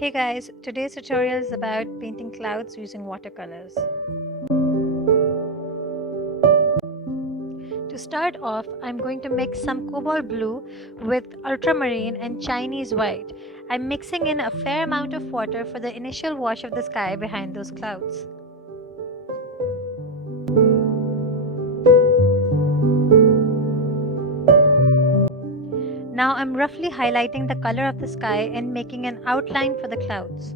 Hey guys, today's tutorial is about painting clouds using watercolors. To start off, I'm going to mix some cobalt blue with ultramarine and Chinese white. I'm mixing in a fair amount of water for the initial wash of the sky behind those clouds. Now I'm roughly highlighting the color of the sky and making an outline for the clouds.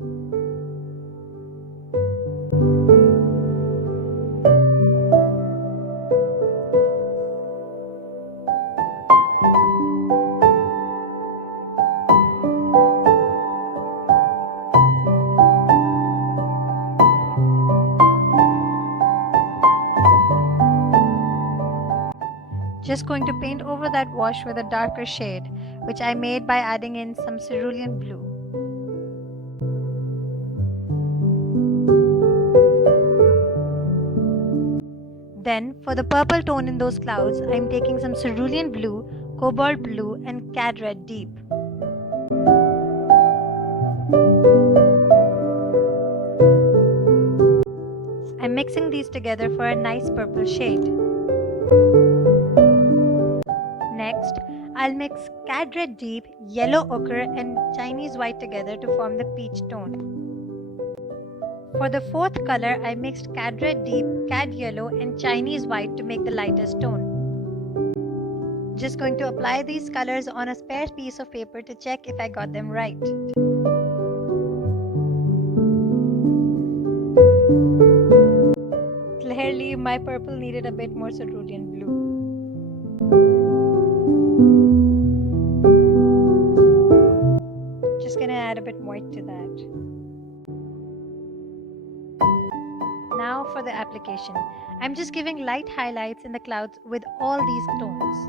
Just going to paint over that wash with a darker shade, which I made by adding in some Cerulean Blue. Then, for the purple tone in those clouds, I'm taking some Cerulean Blue, Cobalt Blue and Cad Red Deep. I'm mixing these together for a nice purple shade. Next, I'll mix Cad Red Deep, Yellow Ochre and Chinese White together to form the peach tone. For the fourth color, I mixed Cad Red Deep, Cad Yellow and Chinese White to make the lightest tone. Just going to apply these colors on a spare piece of paper to check if I got them right. Clearly, my purple needed a bit more cerulean blue. Just gonna add a bit more to that. Now for the application. I'm just giving light highlights in the clouds with all these tones.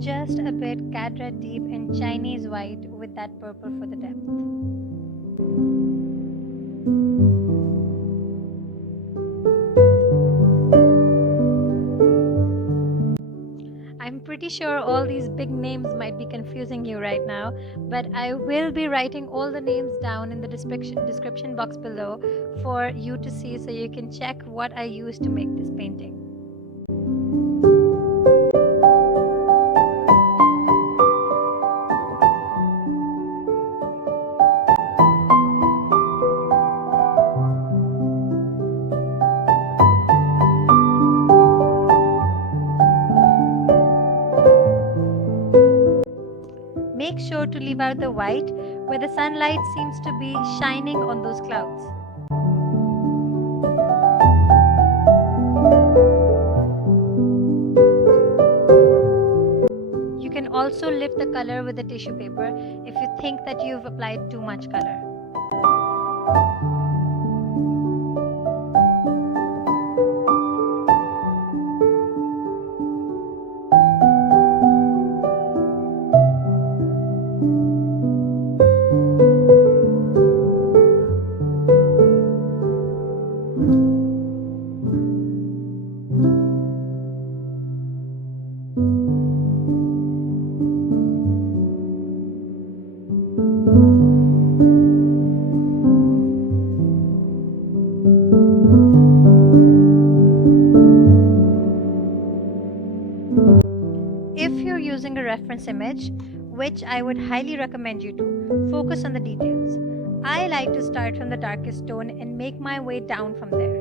Just a bit Cad Red Deep and Chinese White with that purple for the depth. I'm pretty sure all these big names might be confusing you right now, but I will be writing all the names down in the description box below for you to see so you can check what I used to make this painting. Make sure to leave out the white where the sunlight seems to be shining on those clouds. You can also lift the color with the tissue paper if you think that you've applied too much color. If you're using a reference image, which I would highly recommend you to, focus on the details. I like to start from the darkest tone and make my way down from there.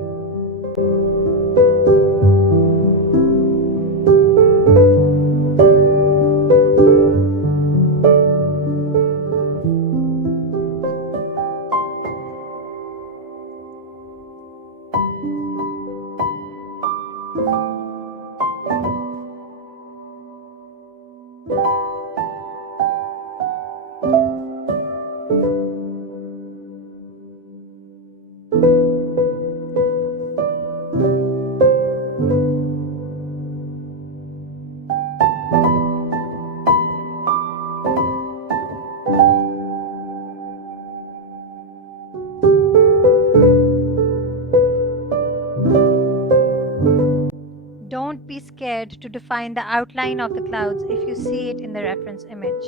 be scared to define the outline of the clouds if you see it in the reference image.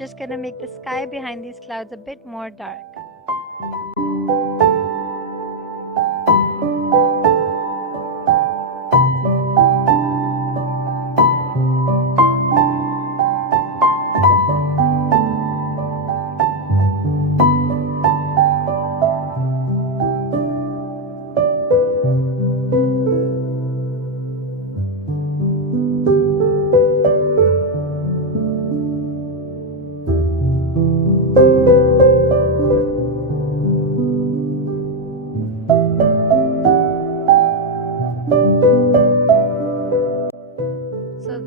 Just gonna make the sky behind these clouds a bit more dark.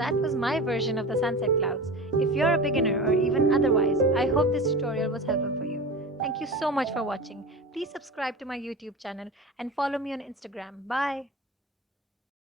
That was my version of the sunset clouds. If you're a beginner or even otherwise, I hope this tutorial was helpful for you. Thank you so much for watching. Please subscribe to my YouTube channel and follow me on Instagram. Bye.